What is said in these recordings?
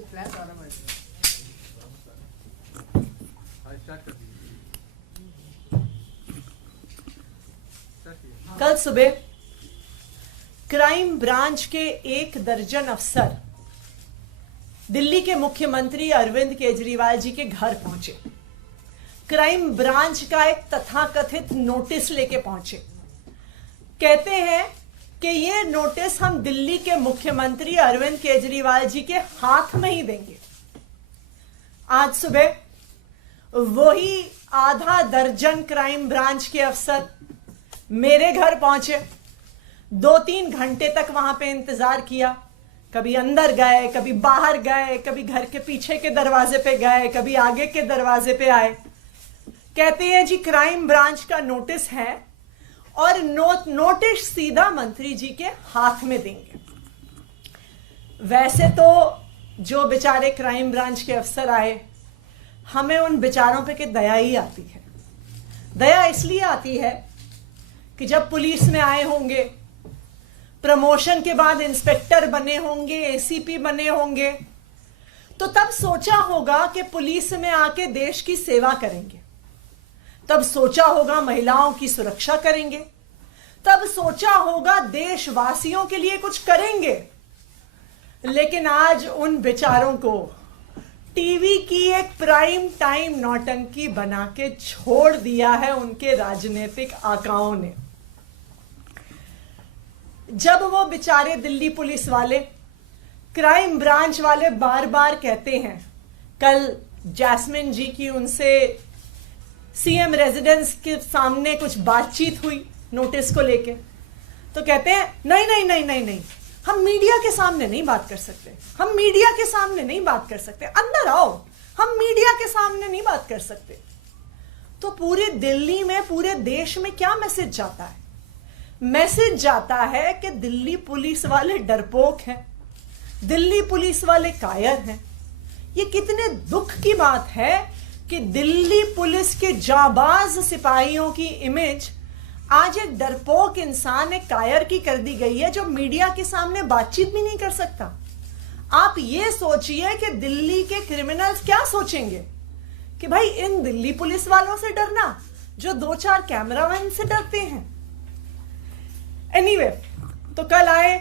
Flash आ रहा है। कल सुबह क्राइम ब्रांच के 1 दर्जन अफसर दिल्ली के मुख्यमंत्री अरविंद केजरीवाल जी के घर पहुंचे। क्राइम ब्रांच का एक तथाकथित नोटिस लेके पहुंचे। कहते हैं कि ये नोटिस हम दिल्ली के मुख्यमंत्री अरविंद केजरीवाल जी के हाथ में ही देंगे। आज सुबह वही आधा दर्जन क्राइम ब्रांच के अफसर मेरे घर पहुंचे। 2-3 घंटे तक वहां पे इंतजार किया। कभी अंदर गए, कभी बाहर गए, कभी घर के पीछे के दरवाजे पे गए, कभी आगे के दरवाजे पे आए। कहते हैं जी क्राइम ब्रांच का नोटिस है और नोटिस सीधा मंत्री जी के हाथ में देंगे। वैसे तो जो बेचारे क्राइम ब्रांच के अफसर आए, हमें उन बेचारों पे के दया ही आती है। दया इसलिए आती है कि जब पुलिस में आए होंगे, प्रमोशन के बाद इंस्पेक्टर बने होंगे, एसीपी बने होंगे, तो तब सोचा होगा कि पुलिस में आके देश की सेवा करेंगे। तब सोचा होगा महिलाओं की सुरक्षा करेंगे। तब सोचा होगा देशवासियों के लिए कुछ करेंगे। लेकिन आज उन बेचारों को टीवी की एक प्राइम टाइम नौटंकी बना के छोड़ दिया है उनके राजनीतिक आकाओं ने। जब वो बेचारे दिल्ली पुलिस वाले, क्राइम ब्रांच वाले बार बार कहते हैं, कल जैस्मिन जी की उनसे सीएम रेजिडेंस के सामने कुछ बातचीत हुई नोटिस को लेके, तो कहते हैं नहीं नहीं नहीं नहीं नहीं, हम मीडिया के सामने नहीं बात कर सकते, हम मीडिया के सामने नहीं बात कर सकते, अंदर आओ, हम मीडिया के सामने नहीं बात कर सकते। तो पूरे दिल्ली में, पूरे देश में क्या मैसेज जाता है? मैसेज जाता है कि दिल्ली पुलिस वाले डरपोक हैं, दिल्ली पुलिस वाले कायर हैं। ये कितने दुख की बात है कि दिल्ली पुलिस के जाबाज सिपाहियों की इमेज आज एक डरपोक इंसान, एक कायर की कर दी गई है, जो मीडिया के सामने बातचीत भी नहीं कर सकता। आप ये सोचिए कि दिल्ली के क्रिमिनल्स क्या सोचेंगे कि भाई इन दिल्ली पुलिस वालों से डरना जो 2-4 कैमरामैन से डरते हैं। एनीवे, तो कल आए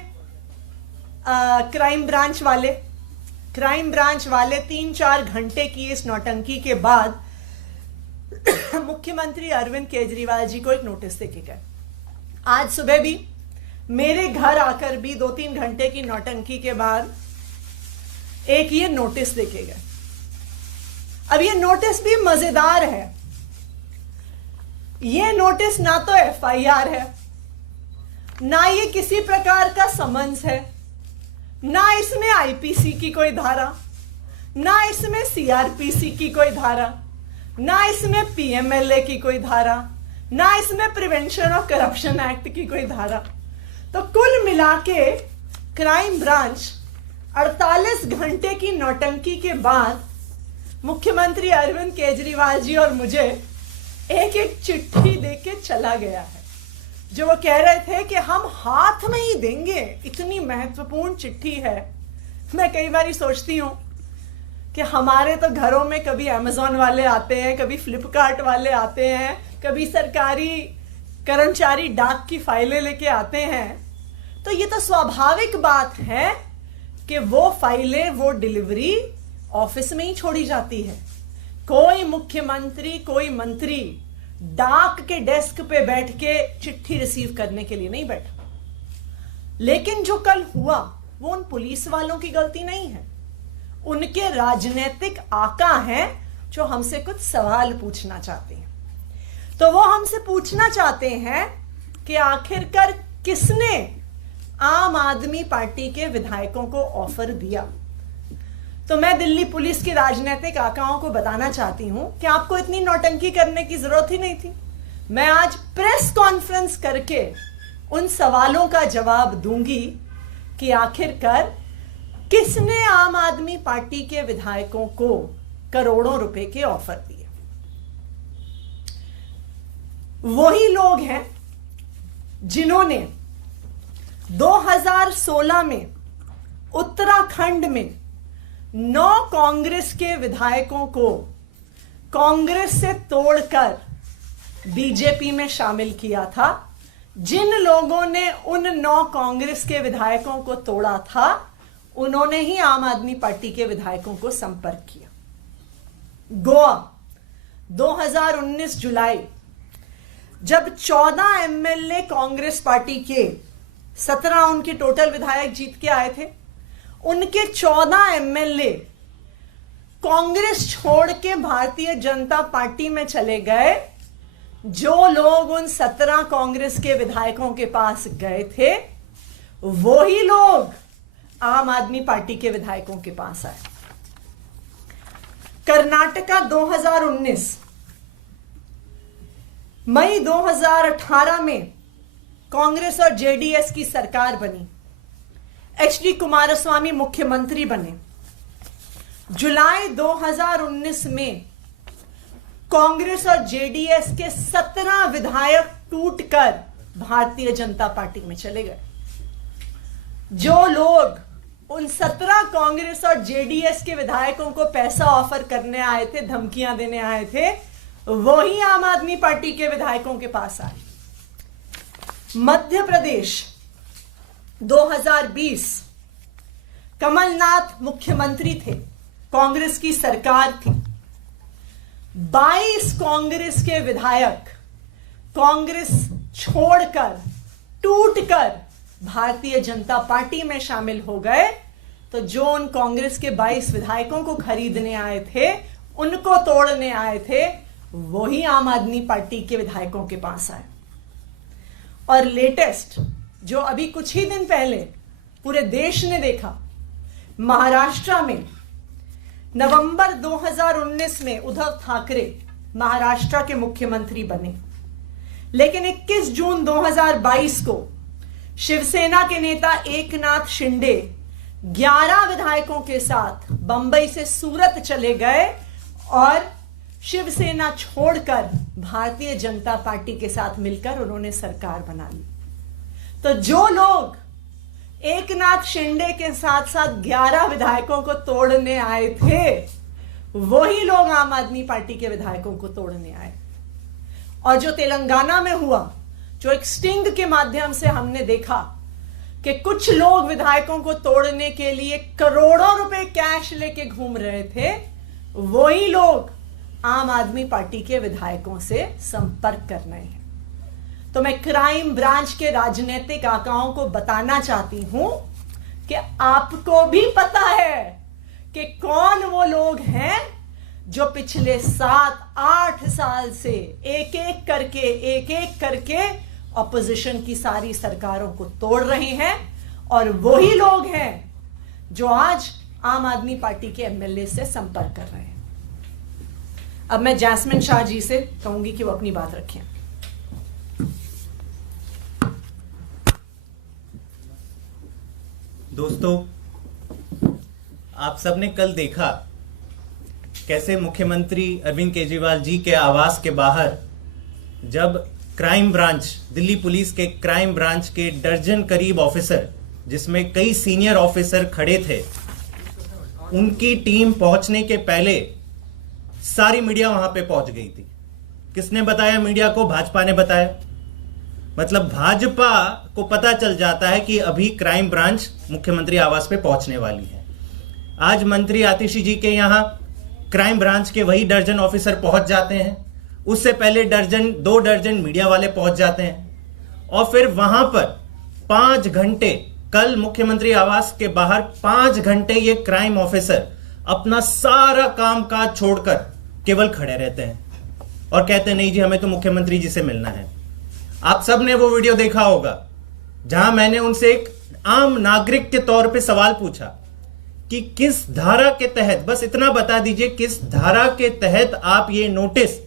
क्राइम ब्रांच वाले 3-4 घंटे की इस नौटंकी के बाद मुख्यमंत्री अरविंद केजरीवाल जी को एक नोटिस देके गए। आज सुबह भी मेरे घर आकर भी 2-3 घंटे की नौटंकी के बाद एक ये नोटिस देके गए। अब ये नोटिस भी मजेदार है। ये नोटिस ना तो एफआईआर है, ना ये किसी प्रकार का समन्स है, ना इसमें आईपीसी की कोई धारा, ना इसमें सीआरपीसी की कोई धारा, ना इसमें पीएमएलए की कोई धारा, ना इसमें प्रिवेंशन ऑफ करप्शन एक्ट की कोई धारा। तो कुल मिला के क्राइम ब्रांच 48 घंटे की नौटंकी के बाद मुख्यमंत्री अरविंद केजरीवाल जी और मुझे एक चिट्ठी देके चला गया है, जो वो कह रहे थे कि हम हाथ में ही देंगे। इतनी महत्वपूर्ण चिट्ठी है। मैं कई बार सोचती हूँ कि हमारे तो घरों में कभी अमेज़न वाले आते हैं, कभी फ्लिपकार्ट वाले आते हैं, कभी सरकारी कर्मचारी डाक की फाइलें लेके आते हैं। तो ये तो स्वाभाविक बात है कि वो फाइलें, वो डिलीवरी ऑफिस में ही छोड़ी जाती है। कोई मुख्यमंत्री, कोई मंत्री डाक के डेस्क पे बैठ के चिट्ठी रिसीव करने के लिए नहीं बैठा। लेकिन जो कल हुआ वो उन पुलिस वालों की गलती नहीं है, उनके राजनीतिक आका हैं जो हमसे कुछ सवाल पूछना चाहते हैं। तो वो हमसे पूछना चाहते हैं कि आखिरकार किसने आम आदमी पार्टी के विधायकों को ऑफर दिया। तो मैं दिल्ली पुलिस के राजनीतिक आकाओं को बताना चाहती हूं कि आपको इतनी नौटंकी करने की जरूरत ही नहीं थी। मैं आज प्रेस कॉन्फ्रेंस करके उन सवालों का जवाब दूंगी कि आखिरकार किसने आम आदमी पार्टी के विधायकों को करोड़ों रुपए के ऑफर दिए। वही लोग हैं जिन्होंने 2016 में उत्तराखंड में 9 कांग्रेस के विधायकों को कांग्रेस से तोड़कर बीजेपी में शामिल किया था। जिन लोगों ने उन 9 कांग्रेस के विधायकों को तोड़ा था, उन्होंने ही आम आदमी पार्टी के विधायकों को संपर्क किया। गोवा 2019 जुलाई, जब 14 एमएलए कांग्रेस पार्टी के 17 उनके टोटल विधायक जीत के आए थे, उनके 14 एमएलए कांग्रेस छोड़ के भारतीय जनता पार्टी में चले गए। जो लोग उन 17 कांग्रेस के विधायकों के पास गए थे, वही लोग आम आदमी पार्टी के विधायकों के पास आए। कर्नाटका 2019, मई 2018 में कांग्रेस और जेडीएस की सरकार बनी। एचडी कुमारस्वामी मुख्यमंत्री बने। जुलाई 2019 में कांग्रेस और जेडीएस के 17 विधायक टूटकर भारतीय जनता पार्टी में चले गए। जो लोग उन 17 कांग्रेस और जेडीएस के विधायकों को पैसा ऑफर करने आए थे, धमकियां देने आए थे, वही आम आदमी पार्टी के विधायकों के पास आए। मध्य प्रदेश 2020, कमलनाथ मुख्यमंत्री थे, कांग्रेस की सरकार थी। 22 कांग्रेस के विधायक कांग्रेस छोड़कर, टूटकर भारतीय जनता पार्टी में शामिल हो गए। तो जो उन कांग्रेस के 22 विधायकों को खरीदने आए थे, उनको तोड़ने आए थे, वही आम आदमी पार्टी के विधायकों के पास आए। और लेटेस्ट, जो अभी कुछ ही दिन पहले पूरे देश ने देखा, महाराष्ट्र में नवंबर 2019 में उद्धव ठाकरे महाराष्ट्र के मुख्यमंत्री बने। लेकिन 21 जून 2022 को शिवसेना के नेता एकनाथ शिंदे 11 विधायकों के साथ बंबई से सूरत चले गए और शिवसेना छोड़कर भारतीय जनता पार्टी के साथ मिलकर उन्होंने सरकार बना ली। तो जो लोग एकनाथ शिंदे के साथ साथ 11 विधायकों को तोड़ने आए थे, वही लोग आम आदमी पार्टी के विधायकों को तोड़ने आए। और जो तेलंगाना में हुआ, जो एक स्टिंग के माध्यम से हमने देखा कि कुछ लोग विधायकों को तोड़ने के लिए करोड़ों रुपए कैश लेके घूम रहे थे, वही लोग आम आदमी पार्टी के विधायकों से संपर्क कर रहे हैं। तो मैं क्राइम ब्रांच के राजनीतिक आकाओं को बताना चाहती हूं कि आपको भी पता है कि कौन वो लोग हैं जो पिछले 7-8 साल से एक एक करके ऑपोजिशन की सारी सरकारों को तोड़ रहे हैं। और वही लोग हैं जो आज आम आदमी पार्टी के एमएलए से संपर्क कर रहे हैं। अब मैं जैस्मिन शाह जी से कहूंगी कि वो अपनी बात रखें। दोस्तों, आप सबने कल देखा कैसे मुख्यमंत्री अरविंद केजरीवाल जी के आवास के बाहर जब क्राइम ब्रांच, दिल्ली पुलिस के क्राइम ब्रांच के दर्जन करीब ऑफिसर, जिसमें कई सीनियर ऑफिसर खड़े थे, उनकी टीम पहुंचने के पहले सारी मीडिया वहां पे पहुंच गई थी। किसने बताया मीडिया को? भाजपा ने बताया। मतलब भाजपा को पता चल जाता है कि अभी क्राइम ब्रांच मुख्यमंत्री आवास पे पहुंचने वाली है। आज मंत्री आतिशी जी के यहां क्राइम ब्रांच के वही दर्जन ऑफिसर पहुंच जाते हैं। उससे पहले 2 दर्जन मीडिया वाले पहुंच जाते हैं। और फिर वहां पर 5 घंटे, कल मुख्यमंत्री आवास के बाहर 5 घंटे ये क्राइम ऑफिसर अपना सारा काम काज छोड़कर केवल खड़े रहते हैं और कहते हैं नहीं जी, हमें तो मुख्यमंत्री जी से मिलना है। आप सब ने वो वीडियो देखा होगा जहां मैंने उनसे एक आम नागरिक के तौर पे सवाल पूछा कि किस धारा के तहत, बस इतना बता दीजिए, किस धारा के तहत आप ये नोटिस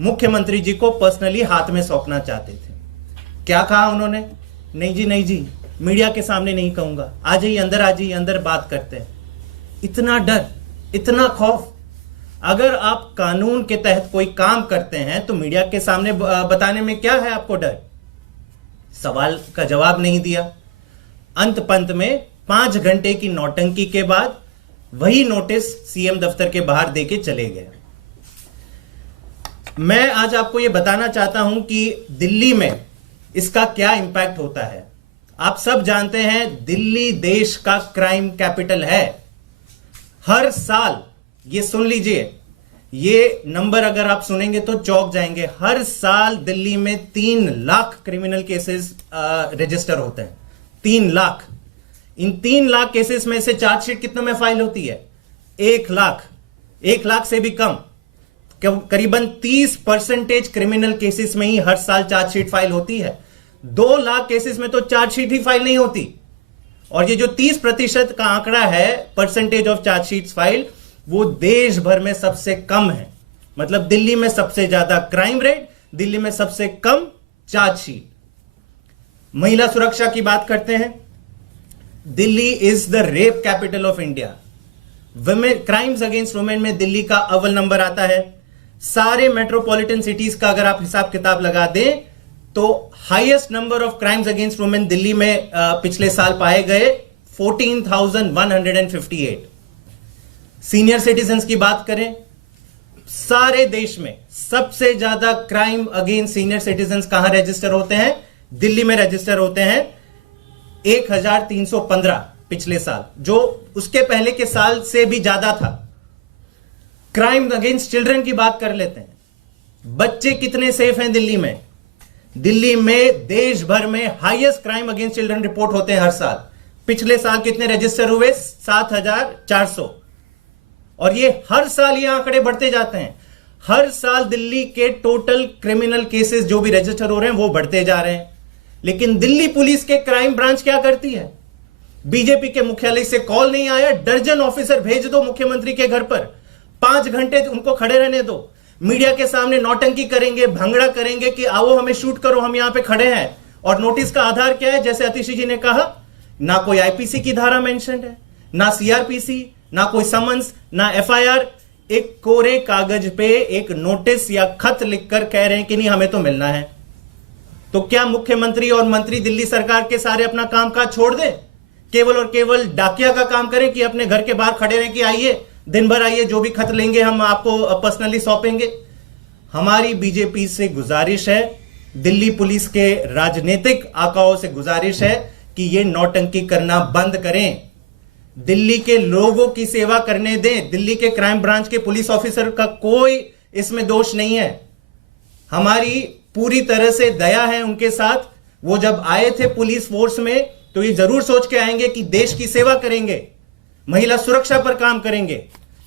मुख्यमंत्री जी को पर्सनली हाथ में सौंपना चाहते थे। क्या कहा उन्होंने? नहीं जी, मीडिया के सामने नहीं कहूंगा, आ जाइए अंदर, आ जाइए अंदर, बात करते हैं। इतना डर, इतना खौफ। अगर आप कानून के तहत कोई काम करते हैं तो मीडिया के सामने बताने में क्या है आपको डर? सवाल का जवाब नहीं दिया। अंत पंत में 5 घंटे की नौटंकी के बाद वही नोटिस सीएम दफ्तर के बाहर देके चले गए। मैं आज आपको यह बताना चाहता हूं कि दिल्ली में इसका क्या इंपैक्ट होता है। आप सब जानते हैं दिल्ली देश का क्राइम कैपिटल है। हर साल, ये सुन लीजिए, ये नंबर अगर आप सुनेंगे तो चौंक जाएंगे, हर साल दिल्ली में 3 लाख क्रिमिनल केसेस रजिस्टर होते हैं। 3 लाख। इन 3 लाख केसेस में से चार्जशीट कितने में फाइल होती है? 1 लाख। 1 लाख से भी कम, करीबन 30% क्रिमिनल केसेस में ही हर साल चार्जशीट फाइल होती है। 2 लाख केसेस में तो चार्जशीट ही फाइल नहीं होती। और ये जो 30% का आंकड़ा है, परसेंटेज ऑफ चार्जशीट फाइल, वो देश भर में सबसे कम है। मतलब दिल्ली में सबसे ज्यादा क्राइम रेट, दिल्ली में सबसे कम चार्जशीट। महिला सुरक्षा की बात करते हैं। Delhi is the rape capital of India. Women crimes against women में दिल्ली का अव्वल नंबर आता है। सारे मेट्रोपॉलिटन सिटीज का अगर आप हिसाब किताब लगा दें तो highest number of crimes against women Delhi में पिछले साल पाए गए 14,158। सीनियर सिटीजन्स की बात करें, सारे देश में सबसे ज्यादा क्राइम अगेंस्ट सीनियर सिटीजन्स कहां रजिस्टर होते हैं? दिल्ली में रजिस्टर होते हैं 1,315 पिछले साल, जो उसके पहले के साल से भी ज्यादा था। क्राइम अगेंस्ट चिल्ड्रन की बात कर लेते हैं। बच्चे कितने सेफ हैं दिल्ली में? दिल्ली में देश भर में highest crime against children report होते हैं हर साल। पिछले साल कितने रजिस्टर हुए? 7,400। और ये हर साल ये आंकड़े बढ़ते जाते हैं। हर साल दिल्ली के टोटल क्रिमिनल केसेस जो भी रजिस्टर हो रहे हैं वो बढ़ते जा रहे हैं। लेकिन दिल्ली पुलिस के क्राइम ब्रांच क्या करती है? बीजेपी के मुख्यालय से कॉल नहीं आया, दर्जन ऑफिसर भेज दो मुख्यमंत्री के घर पर, 5 घंटे उनको खड़े रहने दो, मीडिया के सामने नौटंकी करेंगे, भंगड़ा करेंगे कि आओ हमें शूट करो, हम यहां पे खड़े हैं। और नोटिस का आधार क्या है? जैसे अतिशी जी ने कहा, ना कोई आईपीसी की धारा मेंशन है, ना सीआरपीसी, ना कोई समन्स, ना एफआईआर। एक कोरे कागज पे एक नोटिस या खत लिखकर कह रहे हैं कि नहीं हमें तो मिलना है। तो क्या मुख्यमंत्री और मंत्री दिल्ली सरकार के सारे अपना काम काज छोड़ दें, केवल और केवल डाकिया का काम करें कि अपने घर के बाहर खड़े रहें कि आइए दिन भर आइए, जो भी खत लेंगे हम आपको पर्सनली सौंपेंगे? हमारी बीजेपी से गुजारिश है, दिल्ली पुलिस के राजनीतिक आकाओं से गुजारिश है कि ये नौटंकी करना बंद करें, दिल्ली के लोगों की सेवा करने दें। दिल्ली के क्राइम ब्रांच के पुलिस ऑफिसर का कोई इसमें दोष नहीं है। हमारी पूरी तरह से दया है उनके साथ। वो जब आए थे पुलिस फोर्स में तो ये जरूर सोच के आएंगे कि देश की सेवा करेंगे, महिला सुरक्षा पर काम करेंगे,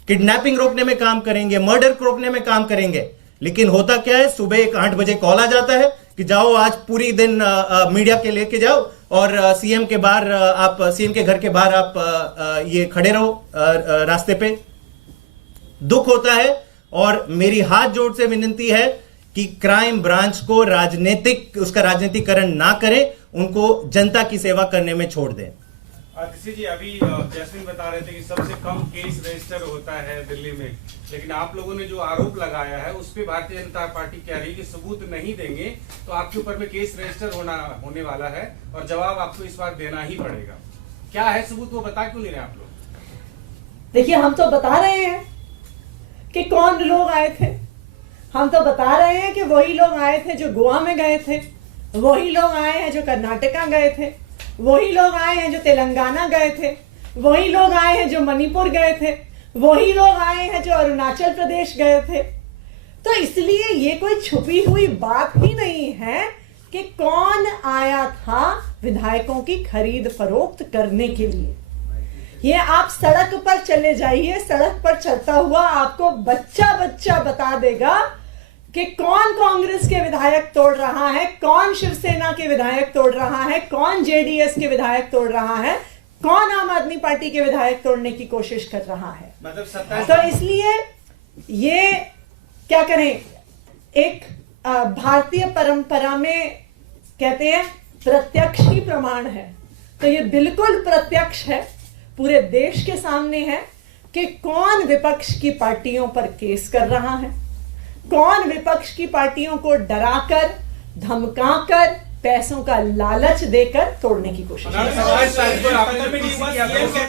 किडनैपिंग रोकने में काम करेंगे, मर्डर को रोकने में काम करेंगे। लेकिन होता क्या है, सुबह 8 बजे कॉल आ जाता है कि जाओ आज पूरी दिन मीडिया के लेके जाओ और सीएम के बाहर आप सीएम के घर के बाहर आप ये खड़े रहो रास्ते पे। दुख होता है और मेरी हाथ जोड़ से विनती है कि क्राइम ब्रांच को उसका राजनीतिकरण ना करें, उनको जनता की सेवा करने में छोड़ दें। किसी जी, अभी जैस्मिन बता रहे थे कि सबसे कम केस रजिस्टर होता है दिल्ली में, लेकिन आप लोगों ने जो आरोप लगाया है उस पे भारतीय जनता पार्टी कह रही है कि सबूत नहीं देंगे तो आपके ऊपर में केस रजिस्टर होने वाला है और जवाब आपको इस बार देना ही पड़ेगा। क्या है सबूत, वो बता क्यों नहीं रहे आप लोग? देखिए, हम तो बता रहे हैं कि कौन लोग आए थे। हम तो बता रहे हैं कि वही लोग आए थे जो गोवा में गए थे, वही लोग आए हैं जो कर्नाटका गए थे, वही लोग आए हैं जो तेलंगाना गए थे, वही लोग आए हैं जो मणिपुर गए थे, वही लोग आए हैं जो अरुणाचल प्रदेश गए थे। तो इसलिए ये कोई छुपी हुई बात ही नहीं है कि कौन आया था विधायकों की खरीद फरोख्त करने के लिए। ये आप सड़क पर चले जाइए, सड़क पर चलता हुआ आपको बच्चा बच्चा बता देगा कि कौन कांग्रेस के विधायक तोड़ रहा है, कौन शिवसेना के विधायक तोड़ रहा है, कौन जेडीएस के विधायक तोड़ रहा है, कौन आम आदमी पार्टी के विधायक तोड़ने की कोशिश कर रहा है। मतलब तो इसलिए ये क्या करें, एक भारतीय परंपरा में कहते हैं प्रत्यक्ष ही प्रमाण है, तो ये बिल्कुल प्रत्यक्ष है, पूरे देश के सामने है कि कौन विपक्ष की पार्टियों पर केस कर रहा है, कौन विपक्ष की पार्टियों को डराकर धमकाकर पैसों का लालच देकर तोड़ने की कोशिश कर रहा है।